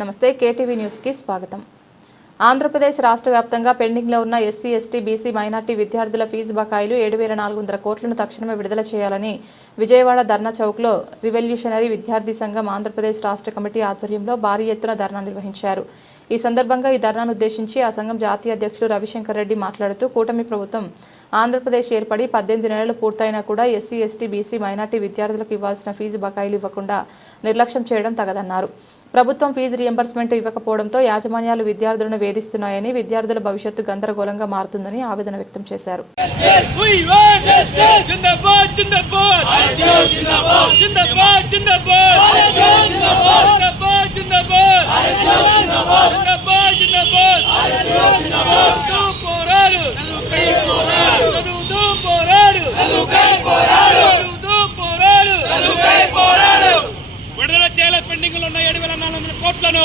నమస్తే KTV news కి స్వాగతం। ఆంధ్రప్రదేశ్ రాష్ట్ర వ్యాప్తంగా పెండింగ్ లో ఉన్న ఎస్సీ ఎస్టీ బీసీ మైనార్టీ విద్యార్థుల ఫీజు బకాయిలు 7400 కోట్లను తక్షణమే విడుదల చేయాలని విజయవాడ ధర్నా చౌక్ లో రివల్యూషనరీ విద్యార్థి సంఘం ఆంధ్రప్రదేశ్ రాష్ట్ర కమిటీ ఆధ్వర్యంలో భారీ ఎత్తున ధర్నా నిర్వహించారు। ఈ సందర్భంగా ఈ ధర్నాను ఉద్దేశించి ఆ సంఘం జాతీయ అధ్యక్షులు రవిశంకర్ రెడ్డి మాట్లాడుతూ కూటమి ప్రభుత్వం ఆంధ్రప్రదేశ్ ఏర్పడి 18 నెలలు పూర్తయినా కూడా ఎస్సీ ఎస్టీ బీసీ మైనార్టీ విద్యార్థులకు ఇవ్వాల్సిన ఫీజు బకాయిలు ఇవ్వకుండా నిర్లక్ష్యం చేయడం తగదన్నారు। ప్రభుత్వం ఫీజు రియంబర్స్మెంట్ ఇవ్వకపోవడంతో యాజమాన్యాలు విద్యార్థులను వేధిస్తున్నాయని, విద్యార్థుల భవిష్యత్తు గందరగోళంగా మారుతుందని ఆవేదన వ్యక్తం చేశారు। విడుదల చేయాలి పెండింగ్ లో ఉన్న 7400 కోట్లను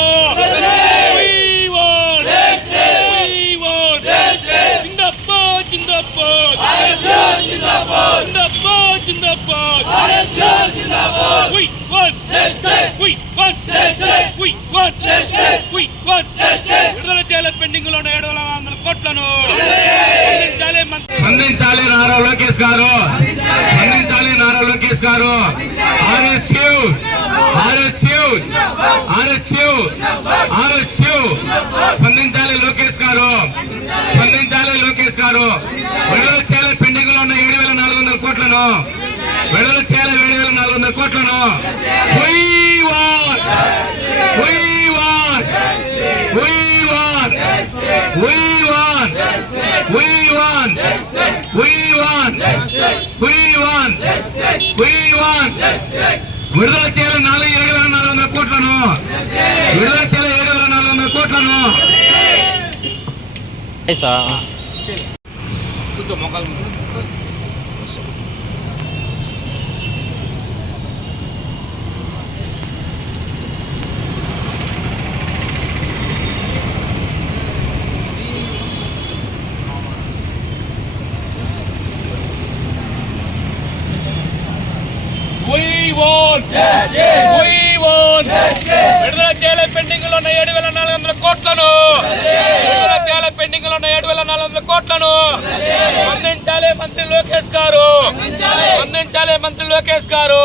విడుదల చేయాలి పెండింగ్ లో ఉన్న 7400 కోట్లను స్పందించాలి నారా లోకేష్ గారు, స్పందించాలి నారా లోకేష్ గారు। స్పందించాలి లోకేష్ గారు, స్పందించాలి లోకేష్ గారు। విడుదల చేయాలి పెండింగ్ లో ఉన్న 7400 కోట్లను, విడుదల చేయాలి 7400 కోట్లను। విడుదల చేయాలి 7400 కోట్లను, విడుదల చేయాలి 7400 కోట్లను। విడుదల చేయాలి పెండింగ్ లో ఉన్న 7400 కోట్లను, విడుదల చేయాలి పెండింగ్ లో ఉన్న 7400 కోట్లను। స్పందించాలి మంత్రి లోకేష్ గారు, స్పందించాలి మంత్రి లోకేష్ గారు।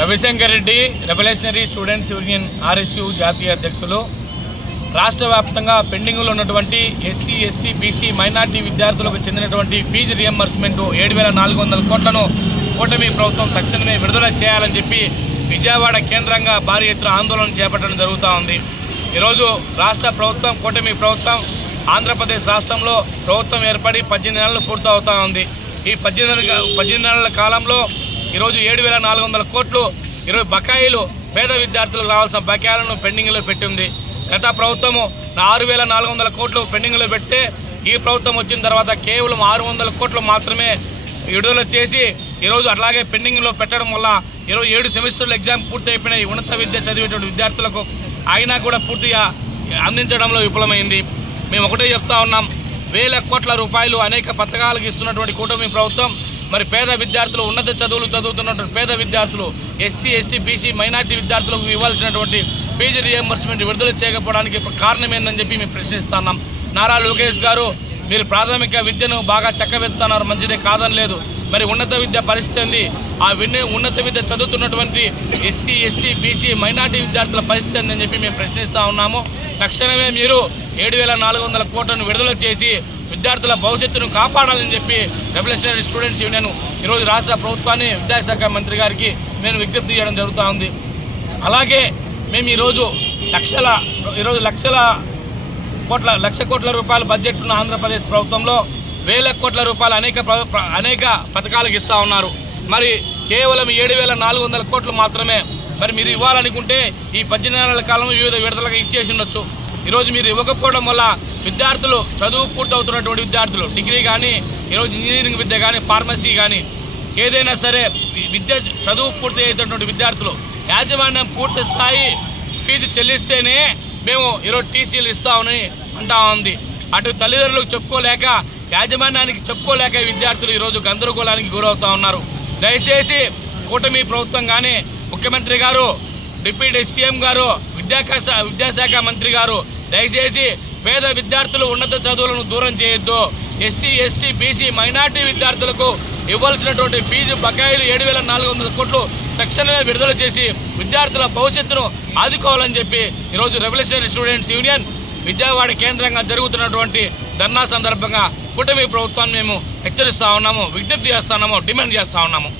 Ravishankar Reddy revolutionary students union RSU జాతీయ అధ్యక్షులు। రాష్ట్ర వ్యాప్తంగా పెండింగ్లో ఉన్నటువంటి ఎస్సీ ఎస్టీ బీసీ మైనార్టీ విద్యార్థులకు చెందినటువంటి ఫీజు రియంబర్స్మెంట్ 7400 కోట్లను కూటమి ప్రభుత్వం తక్షణమే విడుదల చేయాలని చెప్పి విజయవాడ కేంద్రంగా భారీ ఎత్తున ఆందోళన చేపట్టడం జరుగుతూ ఉంది। ఈరోజు రాష్ట్ర ప్రభుత్వం, కూటమి ప్రభుత్వం ఆంధ్రప్రదేశ్ రాష్ట్రంలో ప్రభుత్వం ఏర్పడి 18 నెలలు పూర్తవుతూ ఉంది। ఈ 18 నెలల కాలంలో ఈరోజు 7400 కోట్లు ఈరోజు బకాయిలు పేద విద్యార్థులకు రావాల్సిన బకాయిలను పెండింగ్లో పెట్టింది। గత ప్రభుత్వము 6400 కోట్లు పెండింగ్లో పెడితే ఈ ప్రభుత్వం వచ్చిన తర్వాత కేవలం 600 కోట్లు మాత్రమే విడుదల చేసి ఈరోజు అట్లాగే పెండింగ్లో పెట్టడం వల్ల ఈరోజు 7 సెమిస్టర్ల ఎగ్జామ్ పూర్తి అయిపోయినాయి ఉన్నత విద్య చదివేటువంటి విద్యార్థులకు, అయినా కూడా పూర్తిగా అందించడంలో విఫలమైంది। మేము ఒకటే చెప్తా ఉన్నాం, వేల కోట్ల రూపాయలు అనేక పథకాలకు ఇస్తున్నటువంటి కూటమి ప్రభుత్వం మరి పేద విద్యార్థులు, ఉన్నత చదువులు చదువుతున్నటువంటి పేద విద్యార్థులు, ఎస్సీ ఎస్టీ బీసీ మైనార్టీ విద్యార్థులకు ఇవ్వాల్సినటువంటి ఫీజు రియంబర్స్మెంట్ విడుదల చేయకపోవడానికి కారణం ఏందని చెప్పి మేము ప్రశ్నిస్తున్నాం। నారా లోకేష్ గారు, మీరు ప్రాథమిక విద్యను బాగా చక్కబెడుతున్నారు, మంచిదే కాదని లేదు, మరి ఉన్నత విద్య పరిస్థితి ఏంది? ఆ ఉన్నత విద్య చదువుతున్నటువంటి ఎస్సీ ఎస్టీ బీసీ మైనార్టీ విద్యార్థుల పరిస్థితి ఏందని చెప్పి మేము ప్రశ్నిస్తూ ఉన్నాము। తక్షణమే మీరు 7400 కోట్లను విడుదల చేసి విద్యార్థుల భవిష్యత్తును కాపాడాలని చెప్పి రెవల్యూషనరీ స్టూడెంట్స్ యూనియన్ ఈరోజు రాష్ట్ర ప్రభుత్వాన్ని, విద్యాశాఖ మంత్రి గారికి నేను విజ్ఞప్తి చేయడం జరుగుతూ ఉంది। అలాగే మేము ఈరోజు లక్ష కోట్ల రూపాయల బడ్జెట్ ఉన్న ఆంధ్రప్రదేశ్ ప్రభుత్వంలో వేల కోట్ల రూపాయలు అనేక పథకాలకు ఇస్తూ ఉన్నారు। మరి కేవలం 7400 కోట్లు మాత్రమే మరి మీరు ఇవ్వాలనుకుంటే ఈ 18 నెలల కాలంలో వివిధ విడతలుగా ఇచ్చేసి ఉండొచ్చు। ఈరోజు మీరు ఇవ్వకపోవడం వల్ల విద్యార్థులు చదువు పూర్తవుతున్నటువంటి విద్యార్థులు డిగ్రీ కానీ ఈరోజు ఇంజనీరింగ్ విద్య కానీ ఫార్మసీ కానీ ఏదైనా సరే విద్య చదువు పూర్తి అయ్యేటటువంటి విద్యార్థులు యాజమాన్యం పూర్తి స్థాయి ఫీజు చెల్లిస్తేనే మేము ఈరోజు టీసీలు ఇస్తామని అంటా ఉంది. అటు తల్లిదండ్రులకు చెప్పుకోలేక, యాజమాన్యానికి చెప్పుకోలేక విద్యార్థులు ఈరోజు గందరగోళానికి గురవుతూ ఉన్నారు. దయచేసి కూటమి ప్రభుత్వం కానీ, ముఖ్యమంత్రి గారు, డిప్యూటీ సీఎం గారు, విద్యాశాఖ మంత్రి గారు దయచేసి పేద విద్యార్థులు ఉన్నత చదువులను దూరం చేయొద్దు. ఎస్సీ, ఎస్టీ, బీసీ, మైనార్టీ విద్యార్థులకు ఇవ్వాల్సినటువంటి ఫీజు బకాయిలు 7,400 కోట్లు తక్షణమే విడుదల చేసి విద్యార్థుల భవిష్యత్తును ఆదుకోవాలని చెప్పి ఈరోజు రెవల్యూషనరీ స్టూడెంట్స్ యూనియన్ విజయవాడ కేంద్రంగా జరుగుతున్నటువంటి ధర్నా సందర్భంగా కూటమి ప్రభుత్వాన్ని మేము హెచ్చరిస్తా ఉన్నాము, విజ్ఞప్తి చేస్తున్నాము, డిమాండ్ చేస్తా ఉన్నాము.